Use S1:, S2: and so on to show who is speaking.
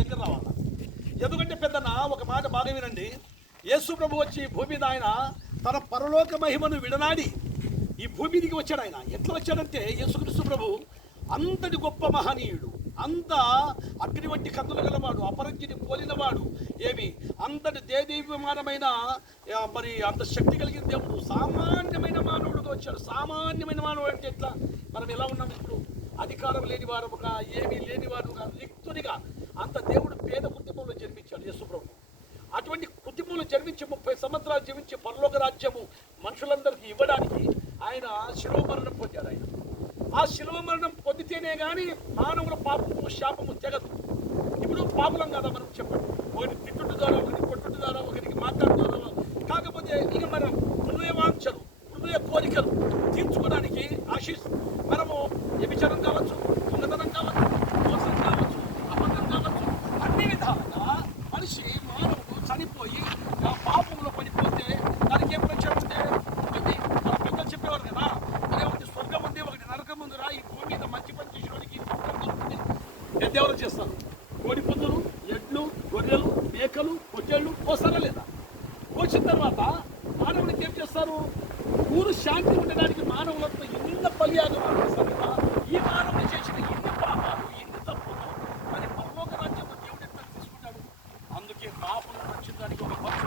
S1: దగ్గర రావాలి? ఎందుకంటే పెద్దన ఒక మాట బాగా వినండి. యేసు ప్రభు వచ్చి భూమి మీద ఆయన తన పరలోక మహిమను విడనాడి ఈ భూమి మీదకి వచ్చాడు ఆయన. ఎట్లా వచ్చాడంటే యేసుక్రీస్తు ప్రభు అంతటి గొప్ప మహనీయుడు అంత అగ్ని వంటి కన్నులు గలవాడు అపరంజిని పోలినవాడు ఏమి? అంతటి దేదీవ్యమానమైన మరి అంత శక్తి కలిగిన దేవుడు సామాన్యమైన మానవుడుగా వచ్చాడు. సామాన్యమైన మానవుడు అంటే ఎట్లా? మనం ఎలా ఉన్నాం ఇప్పుడు? అధికారం లేని వారముగా ఏమీ లేని వారుగా రిక్తునిగా అంత దేవుడు పేద కుటుంబంలో జన్మించాడు యశుప్రభు అటువంటి కుటుంబంలో జన్మించి ముప్పై సంవత్సరాలు జీవించి పరలోక రాజ్యము మనుషులందరికీ ఇవ్వడానికి ఆయన శిలువ మరణం పొందాడు ఆయన. ఆ శిలువ మరణం పొందితేనే కానీ మానవుల పాపము శాపము తెగదు. ఇప్పుడు పాపులం కదా మనం చెప్పండి. ఒకటి తిట్టుడు ద్వారా ఒకటి కొట్టుడు ద్వారా ఒకరికి మాట్లాడు ద్వారా కాకపోతే ఇక మనం హృదయ వాంఛలు హృదయ కోరికలు తీర్చుకోవడానికి ఆశీస్ మనము వ్యభిచారం కావచ్చు ఎవరు చేస్తారు కోడి పుంజులు ఎడ్లు గొర్రెలు మేకలు పొట్టేళ్ళు పోస్తారా లేదా? పోసిన తర్వాత మానవుడికి ఏం చేస్తారు? ఊరు శాంతి ఉండడానికి మానవులతో ఎన్న బలియాగమాలు చేస్తారు కదా. ఈ మానవుడు చేసిన ఎన్ని పాపాలు ఎన్ని తప్పులు మరి పరలోక రాజ్యంలో దేవుడు ఎంత తీసుకుంటాడు. అందుకే పాపను రక్షించడానికి ఒక పక్షి